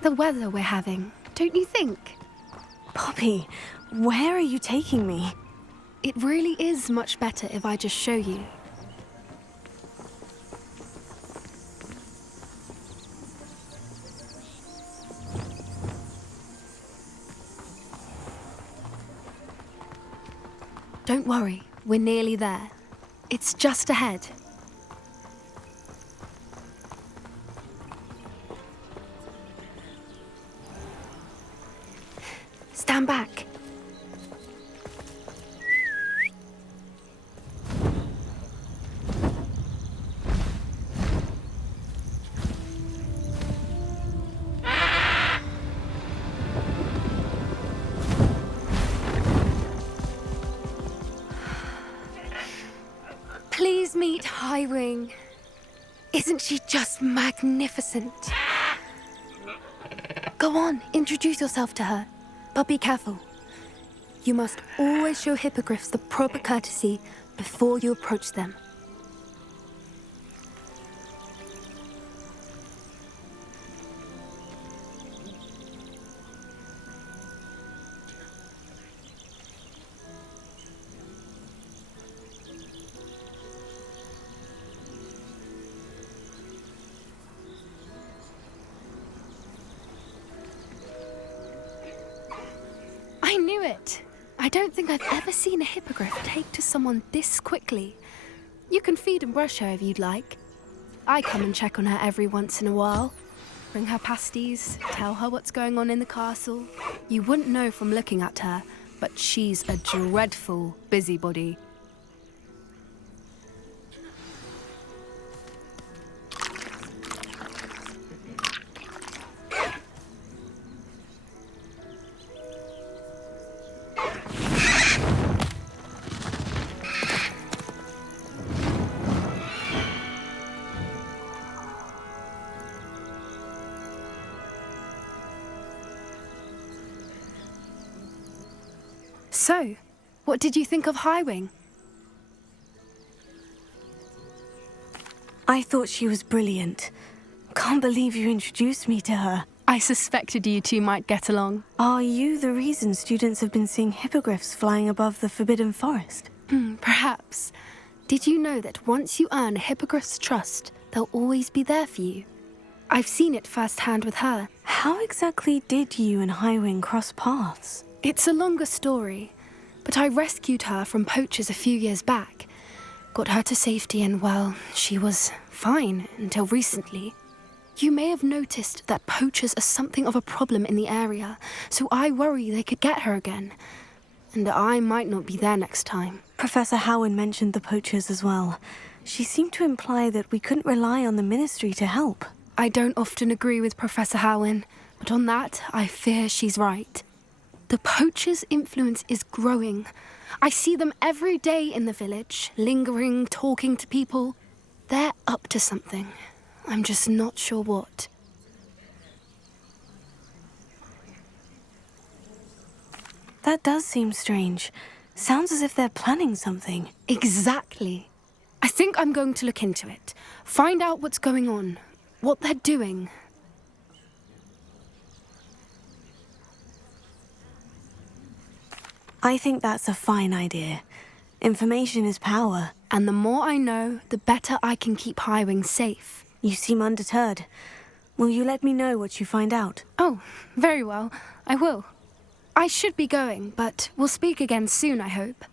like the weather we're having, don't you think? Poppy, where are you taking me? It really is much better if I just show you. Don't worry, we're nearly there. It's just ahead. Stand back. Please meet Highwing. Isn't she just magnificent? Go on, introduce yourself to her. But be careful. You must always show hippogriffs the proper courtesy before you approach them. I knew it! I don't think I've ever seen a hippogriff take to someone this quickly. You can feed and brush her if you'd like. I come and check on her every once in a while. Bring her pasties, tell her what's going on in the castle. You wouldn't know from looking at her, but she's a dreadful busybody. So, what did you think of Highwing? I thought she was brilliant. Can't believe you introduced me to her. I suspected you two might get along. Are you the reason students have been seeing hippogriffs flying above the Forbidden Forest? Perhaps. Did you know that once you earn a hippogriff's trust, they'll always be there for you? I've seen it firsthand with her. How exactly did you and Highwing cross paths? It's a longer story, but I rescued her from poachers a few years back. Got her to safety and, well, she was fine until recently. You may have noticed that poachers are something of a problem in the area, so I worry they could get her again. And I might not be there next time. Professor Howin mentioned the poachers as well. She seemed to imply that we couldn't rely on the ministry to help. I don't often agree with Professor Howin, but on that, I fear she's right. The poachers' influence is growing. I see them every day in the village, lingering, talking to people. They're up to something. I'm just not sure what. That does seem strange. Sounds as if they're planning something. Exactly. I think I'm going to look into it. Find out what's going on, what they're doing. I think that's a fine idea. Information is power. And the more I know, the better I can keep Highwing safe. You seem undeterred. Will you let me know what you find out? Oh, very well. I will. I should be going, but we'll speak again soon, I hope.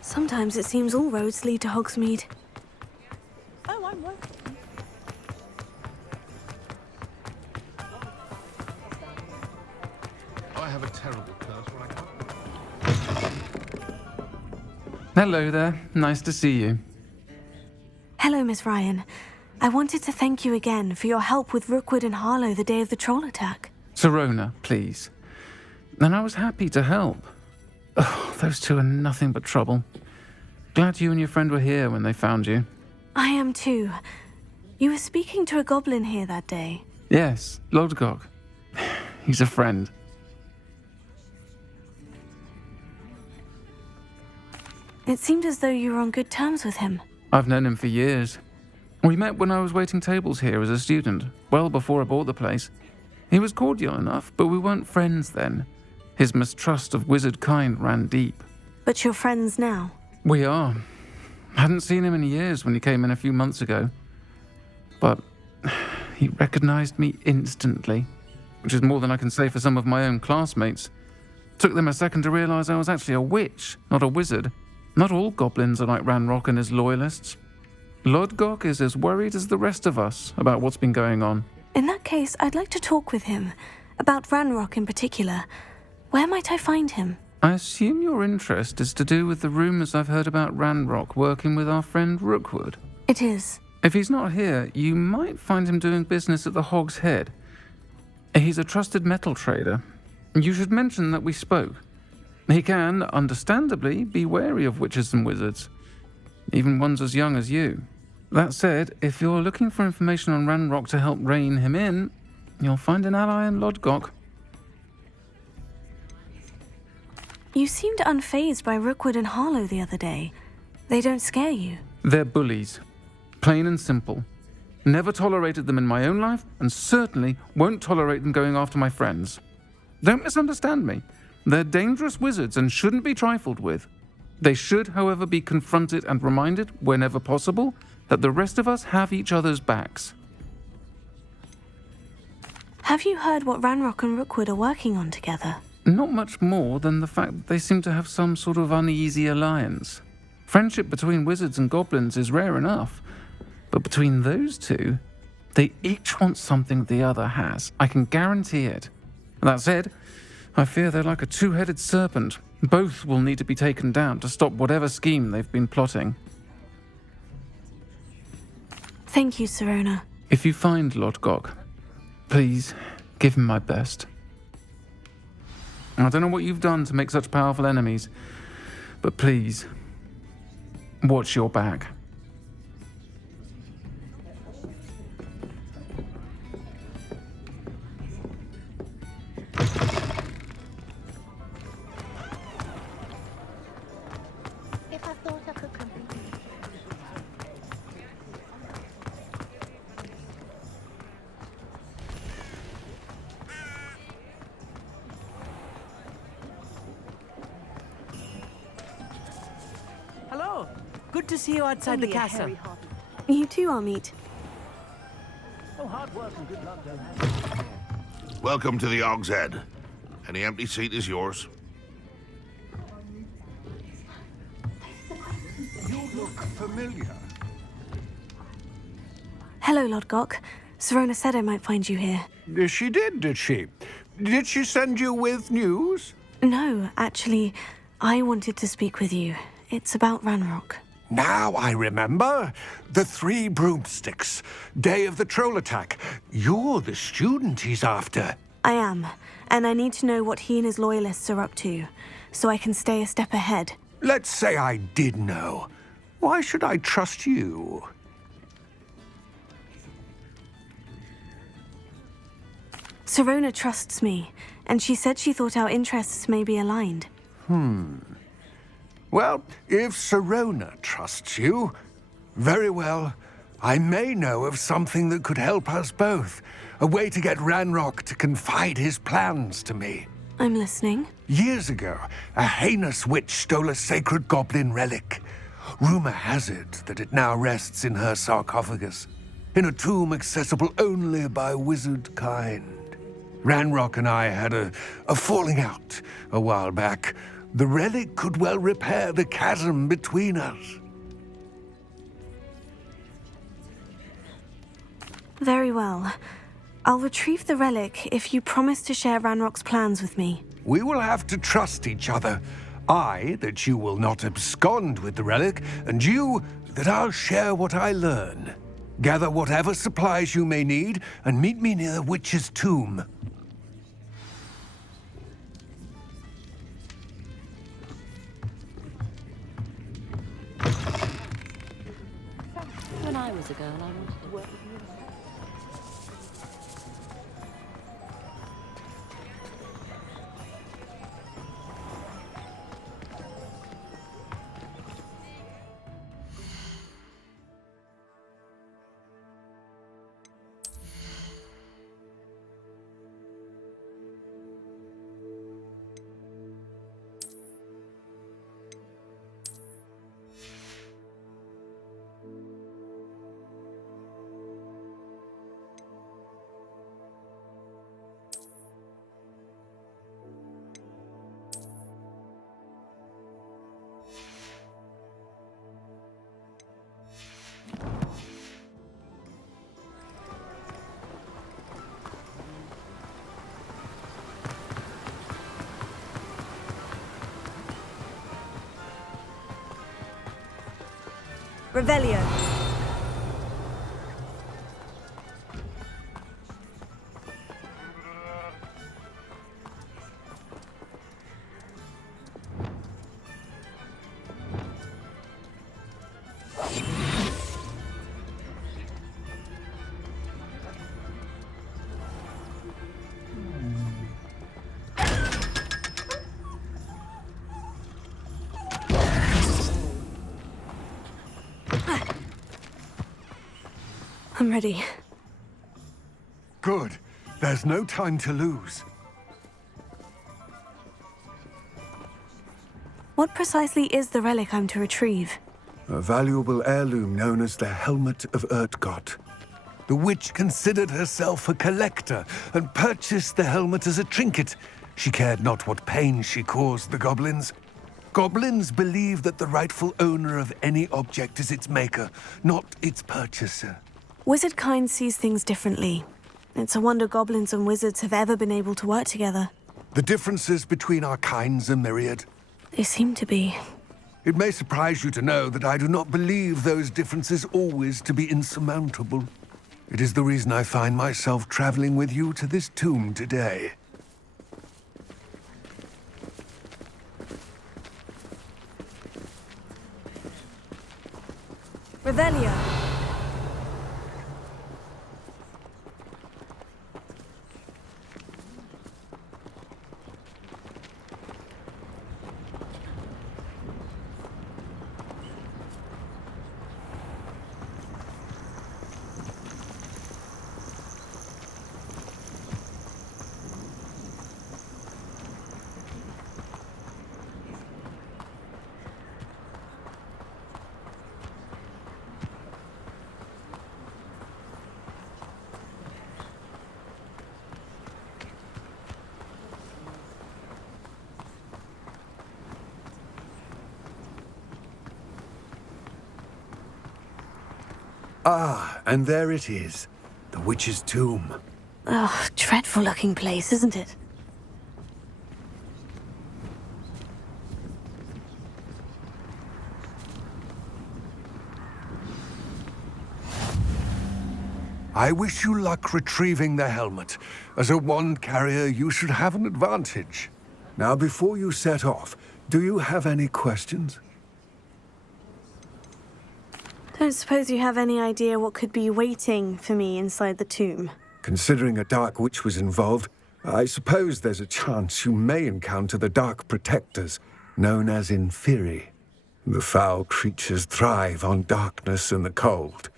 Sometimes it seems all roads lead to Hogsmeade. Oh, I'm right. I have a terrible curse when I can't. Hello there. Nice to see you. Hello, Miss Ryan. I wanted to thank you again for your help with Rookwood and Harlow the day of the troll attack. Sirona, please. And I was happy to help. Oh, those two are nothing but trouble. Glad you and your friend were here when they found you. I am too. You were speaking to a goblin here that day. Yes, Lodgok. He's a friend. It seemed as though you were on good terms with him. I've known him for years. We met when I was waiting tables here as a student, well before I bought the place. He was cordial enough, but we weren't friends then. His mistrust of wizard kind ran deep. But you're friends now. We are. Hadn't seen him in years when he came in a few months ago. But he recognized me instantly, which is more than I can say for some of my own classmates. Took them a second to realize I was actually a witch, not a wizard. Not all goblins are like Ranrock and his loyalists. Lodgok is as worried as the rest of us about what's been going on. In that case, I'd like to talk with him. About Ranrock in particular. Where might I find him? I assume your interest is to do with the rumors I've heard about Ranrock working with our friend Rookwood. It is. If he's not here, you might find him doing business at the Hog's Head. He's a trusted metal trader. You should mention that we spoke. He can, understandably, be wary of witches and wizards, even ones as young as you. That said, if you're looking for information on Ranrock to help rein him in, you'll find an ally in Lodgok. You seemed unfazed by Rookwood and Harlow the other day. They don't scare you. They're bullies. Plain and simple. Never tolerated them in my own life, and certainly won't tolerate them going after my friends. Don't misunderstand me. They're dangerous wizards and shouldn't be trifled with. They should, however, be confronted and reminded, whenever possible, that the rest of us have each other's backs. Have you heard what Ranrock and Rookwood are working on together? Not much more than the fact that they seem to have some sort of uneasy alliance. Friendship between wizards and goblins is rare enough, but between those two, they each want something the other has. I can guarantee it. That said, I fear they're like a two-headed serpent. Both will need to be taken down to stop whatever scheme they've been plotting. Thank you, Sirona. If you find Lodgok, please give him my best. I don't know what you've done to make such powerful enemies, but please, watch your back. Good to see you outside the castle. You too, Amit. Welcome to the Og's Head. Any empty seat is yours. You look familiar. Hello, Lodgok. Serona said I might find you here. She did she? Did she send you with news? No, actually, I wanted to speak with you. It's about Ranrock. Now I remember. The 3 broomsticks. Day of the troll attack. You're the student he's after. I am, and I need to know what he and his loyalists are up to, so I can stay a step ahead. Let's say I did know. Why should I trust you? Serona trusts me, and she said she thought our interests may be aligned. Well, if Serona trusts you, very well. I may know of something that could help us both. A way to get Ranrock to confide his plans to me. I'm listening. Years ago, a heinous witch stole a sacred goblin relic. Rumor has it that it now rests in her sarcophagus, in a tomb accessible only by wizard kind. Ranrock and I had a falling out a while back. The relic could well repair the chasm between us. Very well. I'll retrieve the relic if you promise to share Ranrock's plans with me. We will have to trust each other. I, that you will not abscond with the relic, and you, that I'll share what I learn. Gather whatever supplies you may need, and meet me near the witch's tomb. When I was a girl, I wanted to work with you. Revelio. I'm ready. Good. There's no time to lose. What precisely is the relic I'm to retrieve? A valuable heirloom known as the Helmet of Urtgott. The witch considered herself a collector and purchased the helmet as a trinket. She cared not what pain she caused the goblins. Goblins believe that the rightful owner of any object is its maker, not its purchaser. Wizard kind sees things differently. It's a wonder goblins and wizards have ever been able to work together. The differences between our kinds are myriad. They seem to be. It may surprise you to know that I do not believe those differences always to be insurmountable. It is the reason I find myself traveling with you to this tomb today. Revelio. Ah, and there it is. The witch's tomb. Ugh, dreadful looking place, isn't it? I wish you luck retrieving the helmet. As a wand carrier, you should have an advantage. Now, before you set off, do you have any questions? Don't suppose you have any idea what could be waiting for me inside the tomb? Considering a dark witch was involved, I suppose there's a chance you may encounter the Dark Protectors, known as Inferi. The foul creatures thrive on darkness and the cold.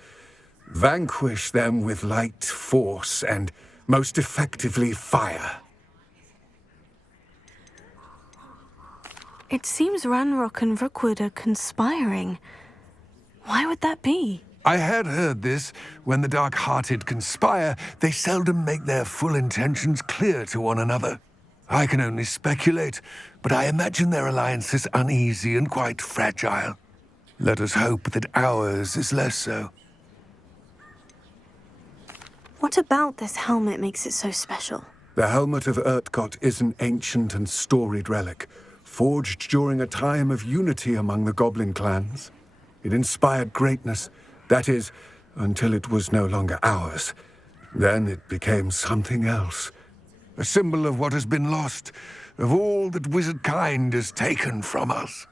Vanquish them with light, force, and, most effectively, fire. It seems Ranrock and Rookwood are conspiring. Why would that be? I had heard this. When the dark-hearted conspire, they seldom make their full intentions clear to one another. I can only speculate, but I imagine their alliance is uneasy and quite fragile. Let us hope that ours is less so. What about this helmet makes it so special? The helmet of Urtkot is an ancient and storied relic, forged during a time of unity among the goblin clans. It inspired greatness, that is, until it was no longer ours. Then it became something else. A symbol of what has been lost, of all that wizard kind has taken from us.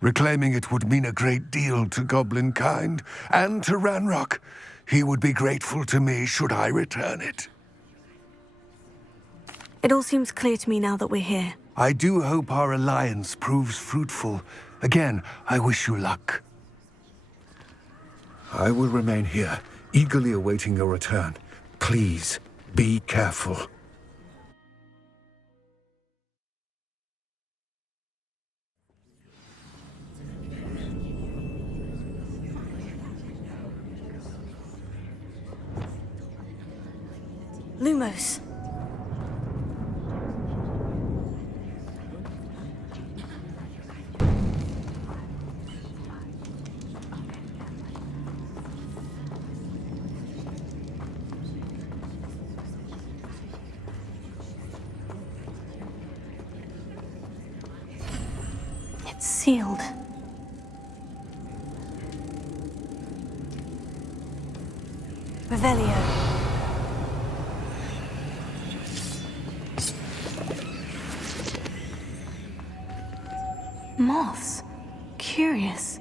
Reclaiming it would mean a great deal to goblin kind, and to Ranrock. He would be grateful to me should I return it. It all seems clear to me now that we're here. I do hope our alliance proves fruitful. Again, I wish you luck. I will remain here, eagerly awaiting your return. Please, be careful. Lumos. It's sealed. Revelio. Moths. Curious.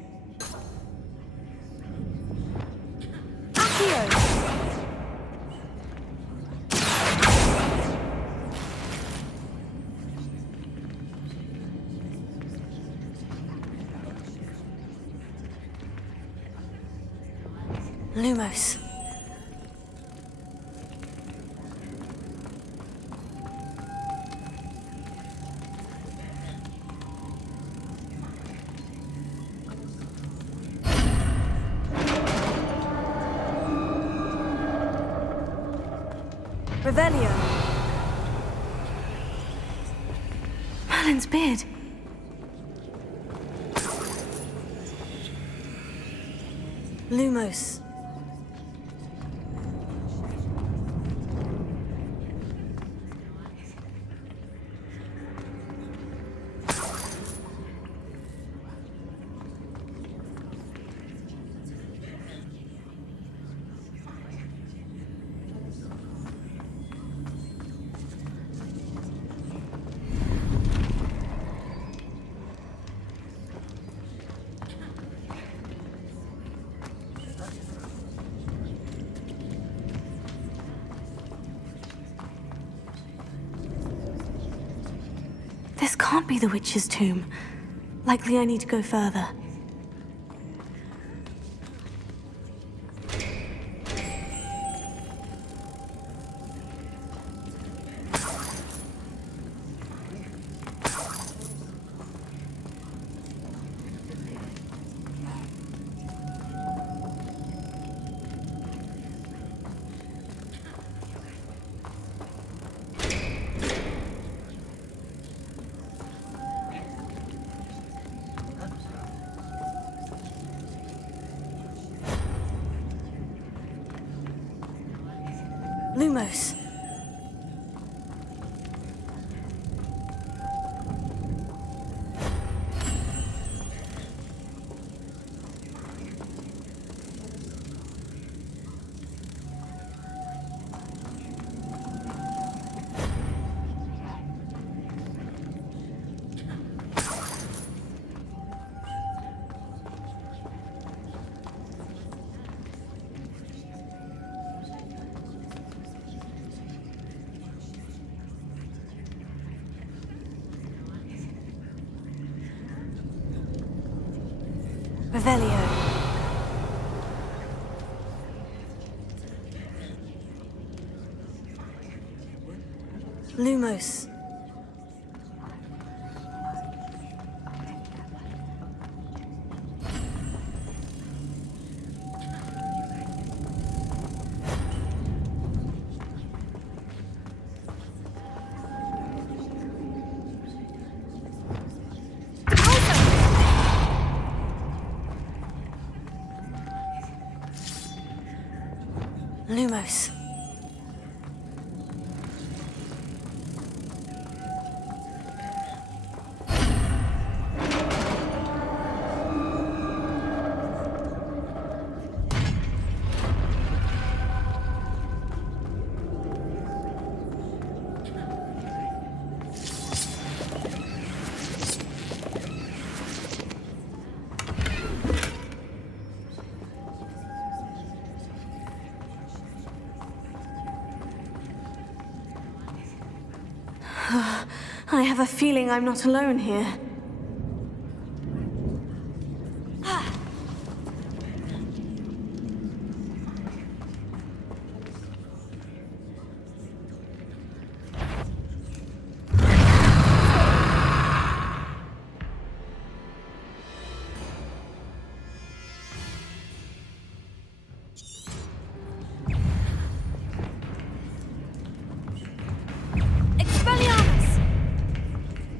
Lumos. Revelio. Merlin's beard. Lumos. This can't be the witch's tomb. Likely I need to go further. Lumos. Revelio. Lumos. Lumos. I have a feeling I'm not alone here.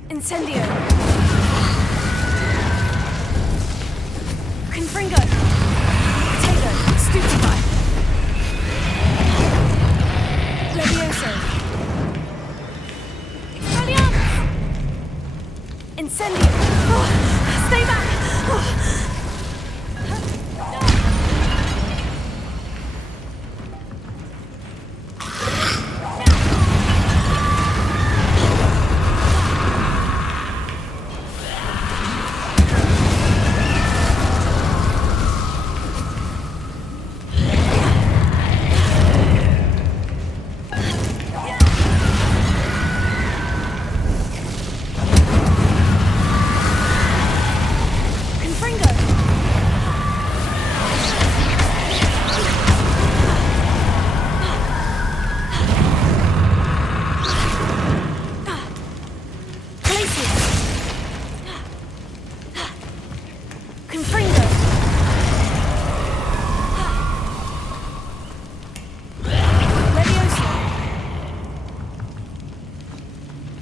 Incendio! Confringo! Potato! Stupefy! Levioso! Expelliarmus! Incendio! Oh, stay back! Oh.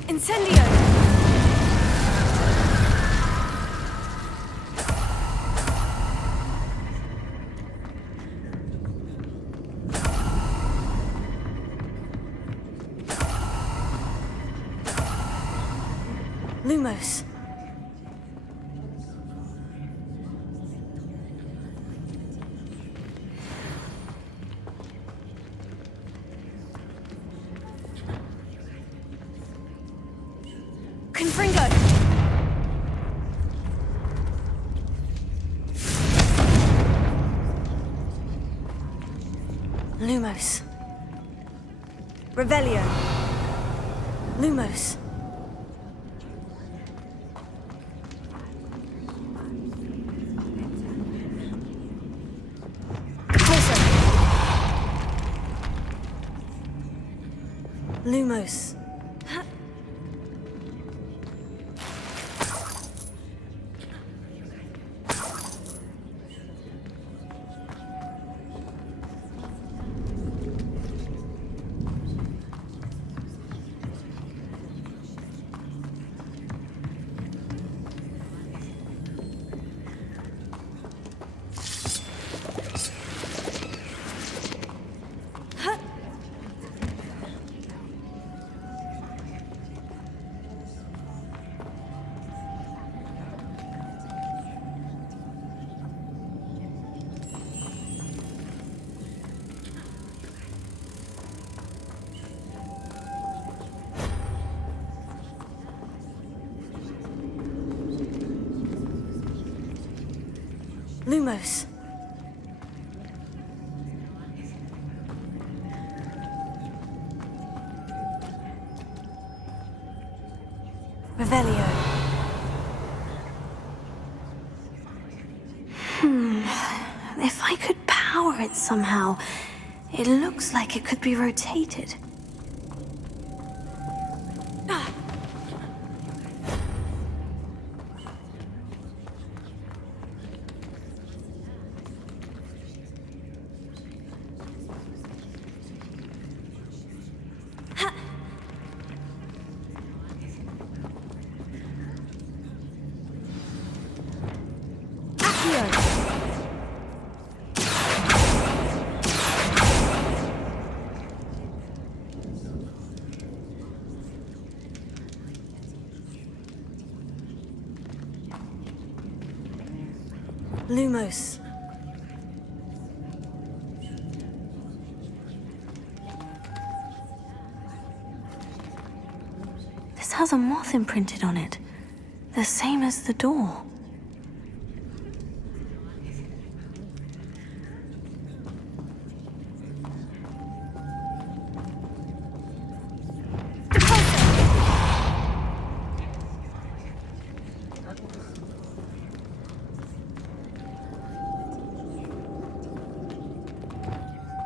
Incendio! Lumos. Confringo! Lumos. Revelio. Lumos. Lumos. Lumos. Revelio. If I could power it somehow, it looks like it could be rotated. Lumos. This has a moth imprinted on it, the same as the door.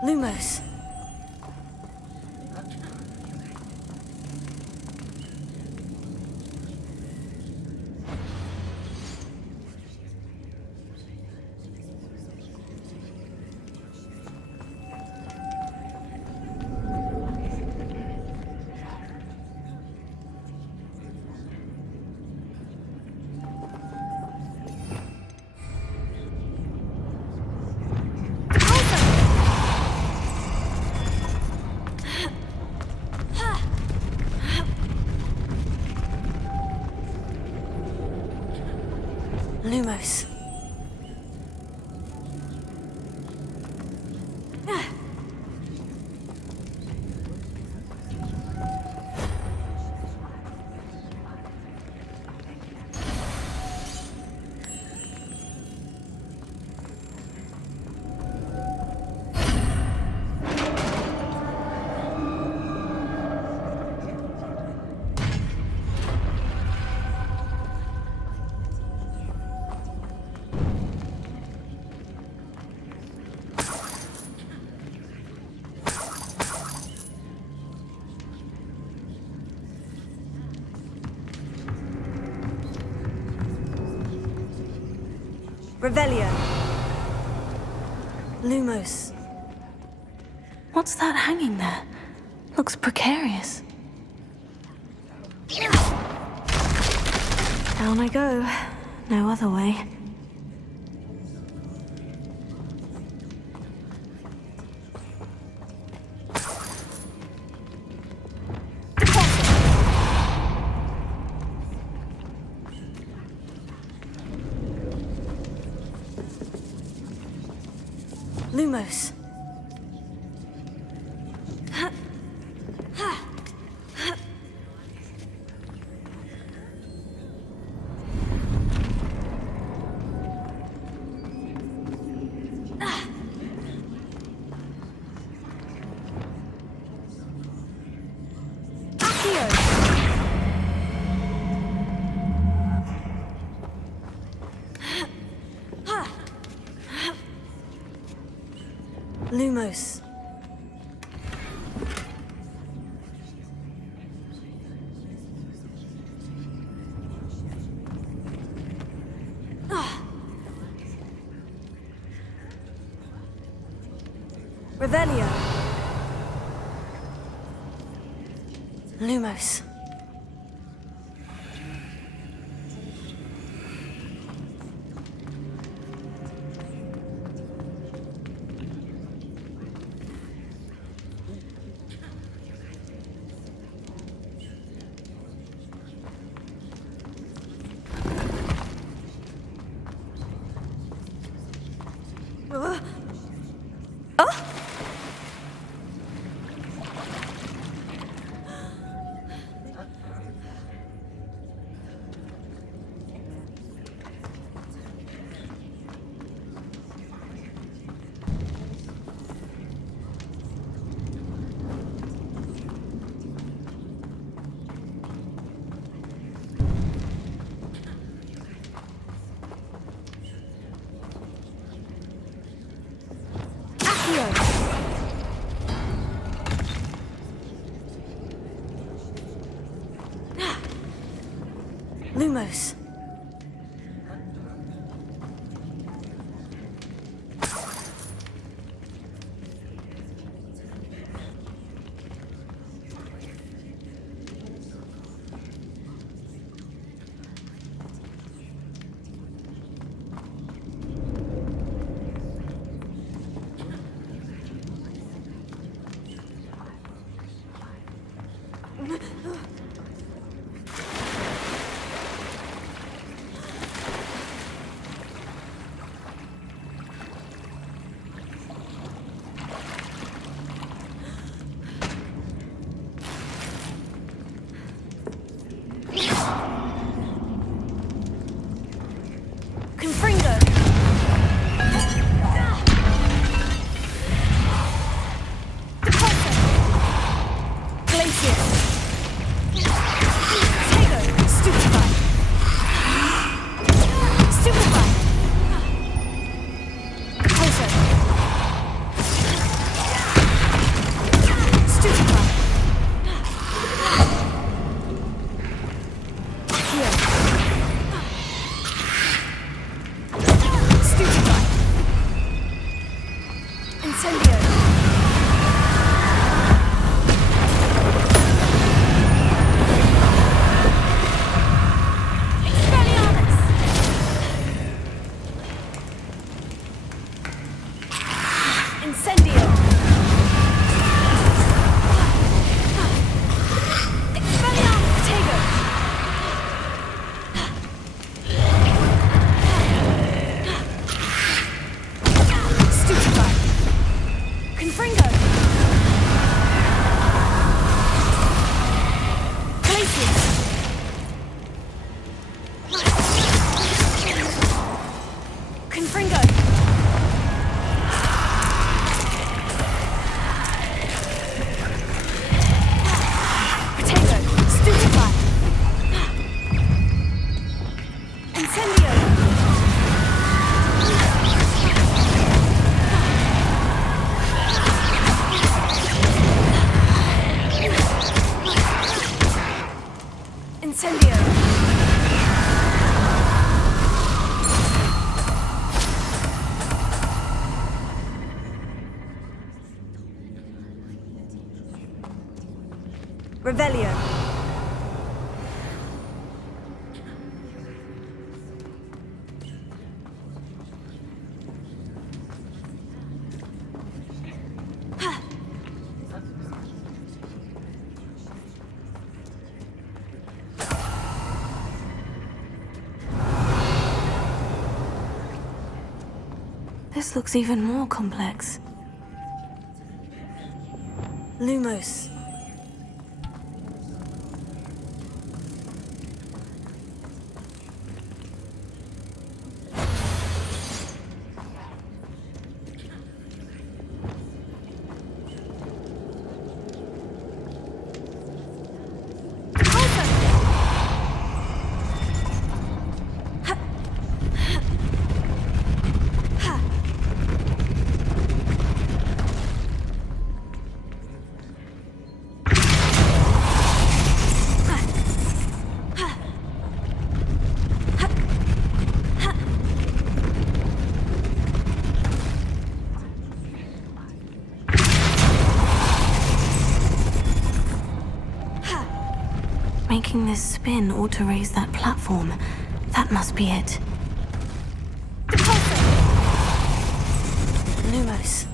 Lumos. Lumos. Revelio. Lumos. What's that hanging there? Looks precarious. Down I go. No other way. Lumos. Lumos. Revelio. Lumos. Lumos. Confringo! Revelio. This looks even more complex. Lumos. Making this spin ought to raise that platform. That must be it. Lumos.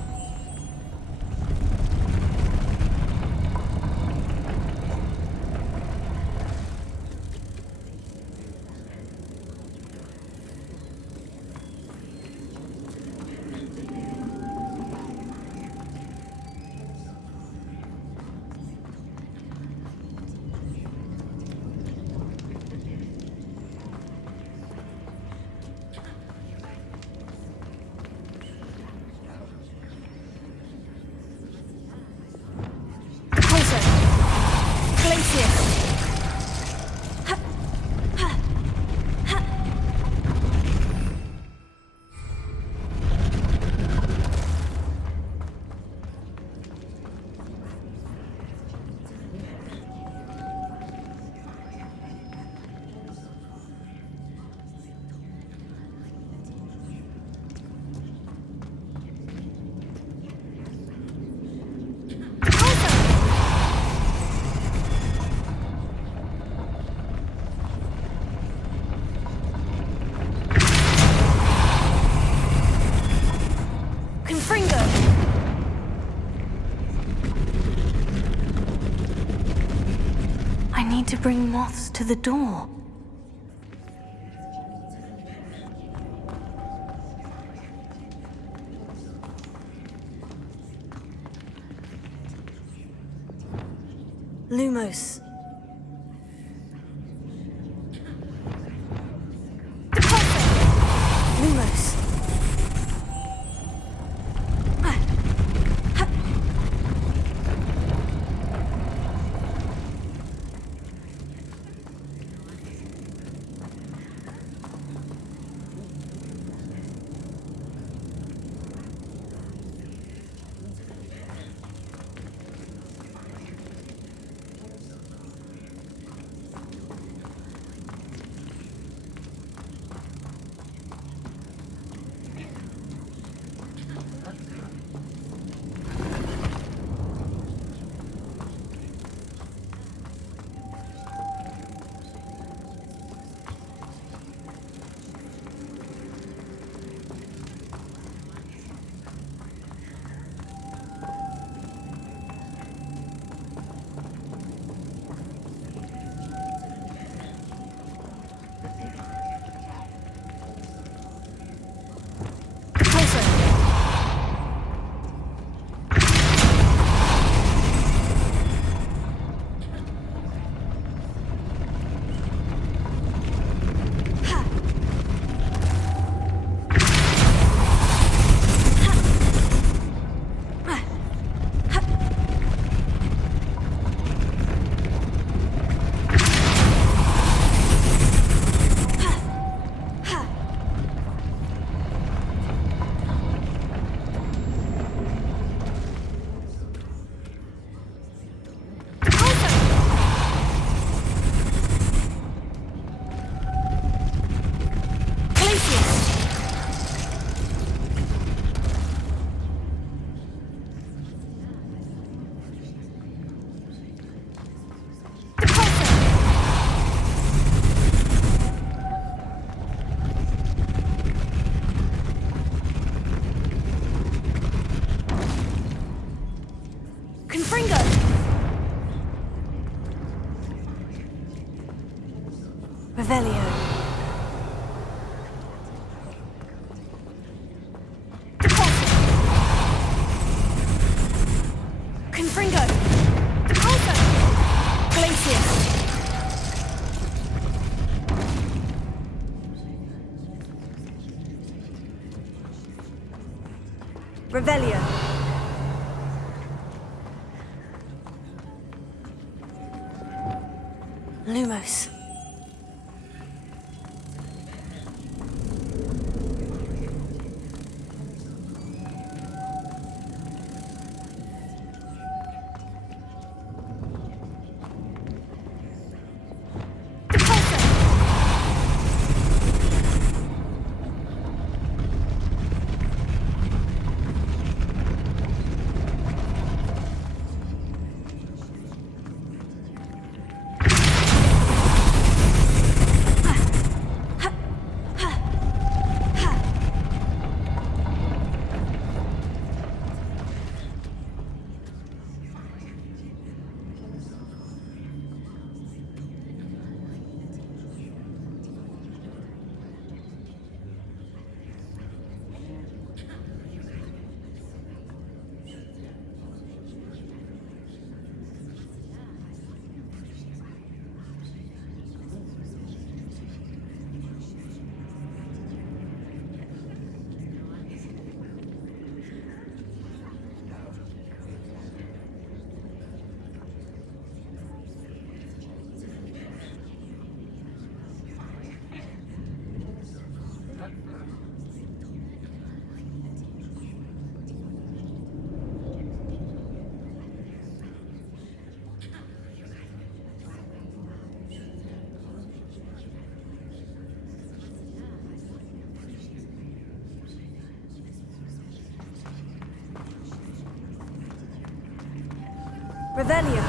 need to bring moths to the door. Lumos. Lumos. Revelio. Confringo. Also. Glacius. Revelio. Lumos. Revelio.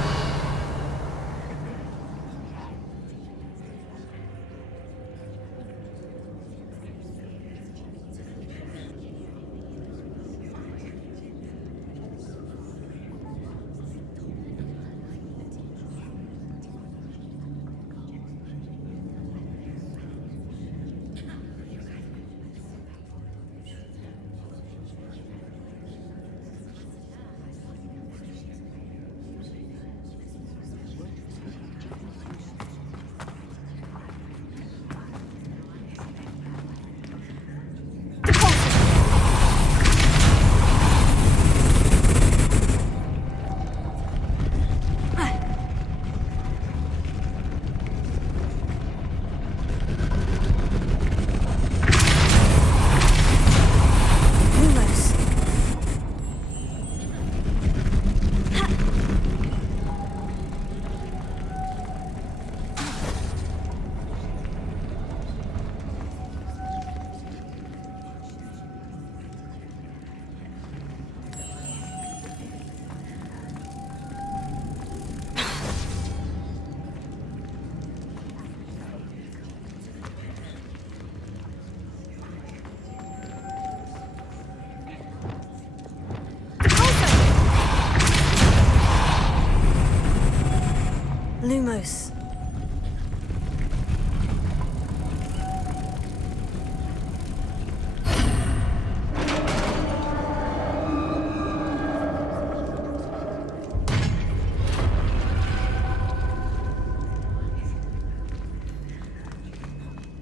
Lumos.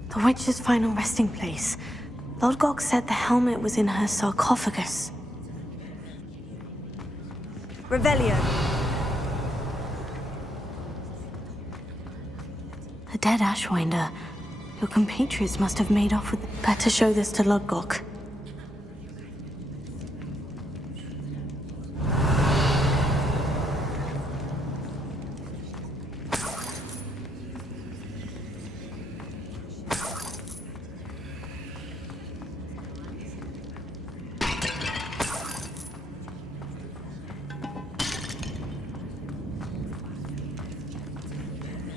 The witch's final resting place. Lodgok said the helmet was in her sarcophagus. Revelio. A dead Ashwinder. Your compatriots must have made off with it. Better show this to Lodgok.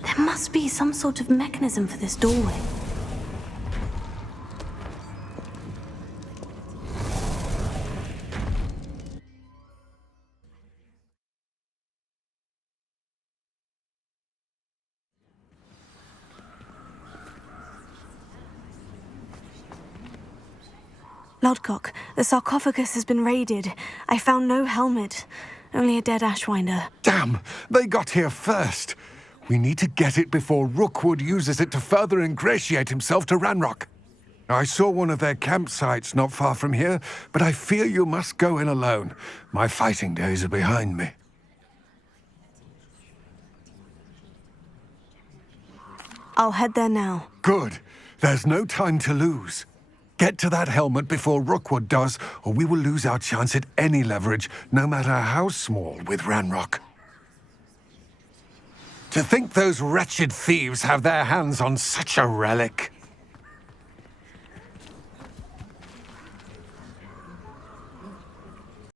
There must be some sort of mechanism for this doorway. Lodgok, the sarcophagus has been raided. I found no helmet, only a dead Ashwinder. Damn! They got here first. We need to get it before Rookwood uses it to further ingratiate himself to Ranrock. I saw one of their campsites not far from here, but I fear you must go in alone. My fighting days are behind me. I'll head there now. Good. There's no time to lose. Get to that helmet before Rookwood does, or we will lose our chance at any leverage, no matter how small, with Ranrock. To think those wretched thieves have their hands on such a relic.